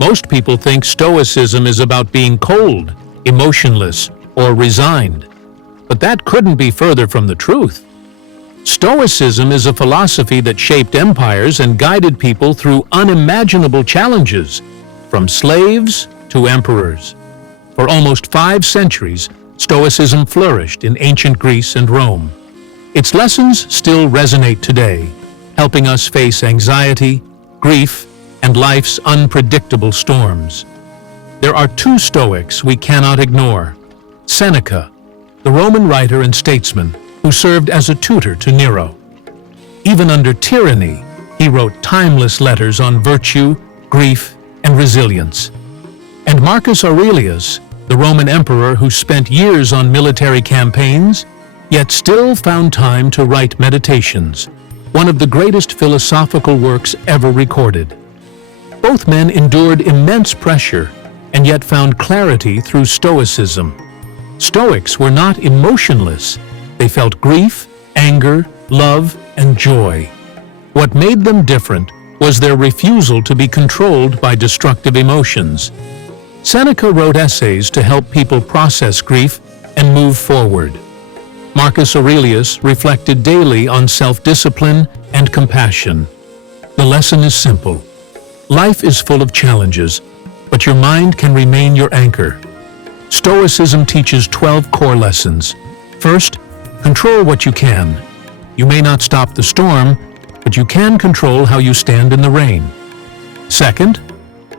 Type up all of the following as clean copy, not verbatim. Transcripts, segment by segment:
Most people think Stoicism is about being cold, emotionless, or resigned. But that couldn't be further from the truth. Stoicism is a philosophy that shaped empires and guided people through unimaginable challenges, from slaves to emperors. For almost 5 centuries, Stoicism flourished in ancient Greece and Rome. Its lessons still resonate today, helping us face anxiety, grief, and life's unpredictable storms. There are 2 Stoics we cannot ignore. Seneca, the Roman writer and statesman who served as a tutor to Nero. Even under tyranny, he wrote timeless letters on virtue, grief, and resilience. And Marcus Aurelius, the Roman emperor who spent years on military campaigns, yet still found time to write Meditations, one of the greatest philosophical works ever recorded. Both men endured immense pressure and yet found clarity through Stoicism. Stoics were not emotionless. They felt grief, anger, love, and joy. What made them different was their refusal to be controlled by destructive emotions. Seneca wrote essays to help people process grief and move forward. Marcus Aurelius reflected daily on self-discipline and compassion. The lesson is simple. Life is full of challenges, but your mind can remain your anchor. Stoicism teaches 12 core lessons. First, control what you can. You may not stop the storm, but you can control how you stand in the rain. Second,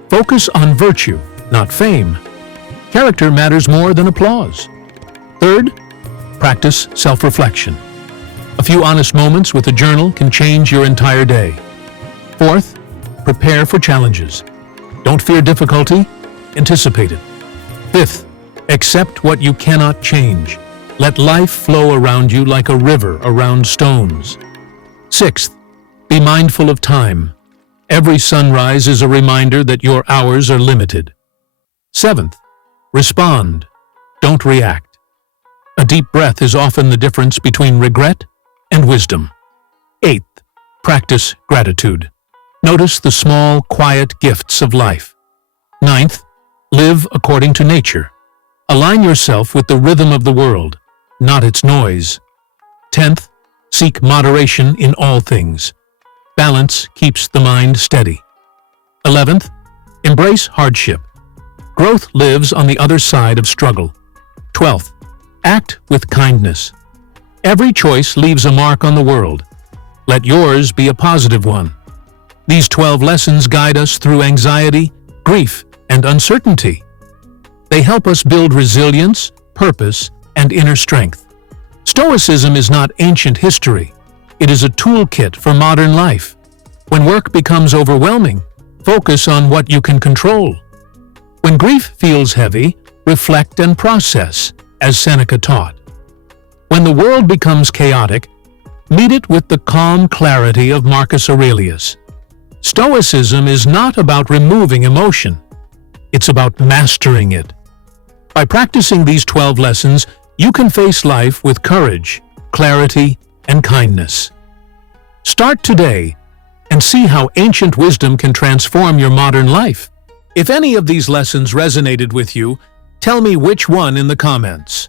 focus on virtue, not fame. Character matters more than applause. Third, practice self-reflection. A few honest moments with a journal can change your entire day. Fourth, prepare for challenges. Don't fear difficulty, anticipate it. Fifth, accept what you cannot change. Let life flow around you like a river around stones. Sixth, be mindful of time. Every sunrise is a reminder that your hours are limited. Seventh, respond. Don't react. A deep breath is often the difference between regret and wisdom. Eighth, practice gratitude. Notice the small, quiet gifts of life. Ninth, live according to nature. Align yourself with the rhythm of the world, not its noise. 10th, seek moderation in all things. Balance keeps the mind steady. 11th, embrace hardship. Growth lives on the other side of struggle. 12th, act with kindness. Every choice leaves a mark on the world. Let yours be a positive one. These 12 lessons guide us through anxiety, grief, and uncertainty. They help us build resilience, purpose, and inner strength. Stoicism is not ancient history. It is a toolkit for modern life. When work becomes overwhelming, focus on what you can control. When grief feels heavy, reflect and process, as Seneca taught. When the world becomes chaotic, meet it with the calm clarity of Marcus Aurelius. Stoicism is not about removing emotion. It's about mastering it. By practicing these 12 lessons, you can face life with courage, clarity, and kindness. Start today and see how ancient wisdom can transform your modern life. If any of these lessons resonated with you, tell me which one in the comments.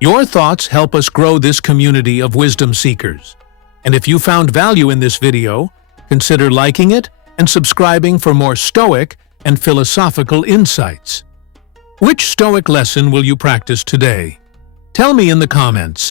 Your thoughts help us grow this community of wisdom seekers. And if you found value in this video, consider liking it and subscribing for more Stoic and philosophical insights. Which Stoic lesson will you practice today? Tell me in the comments.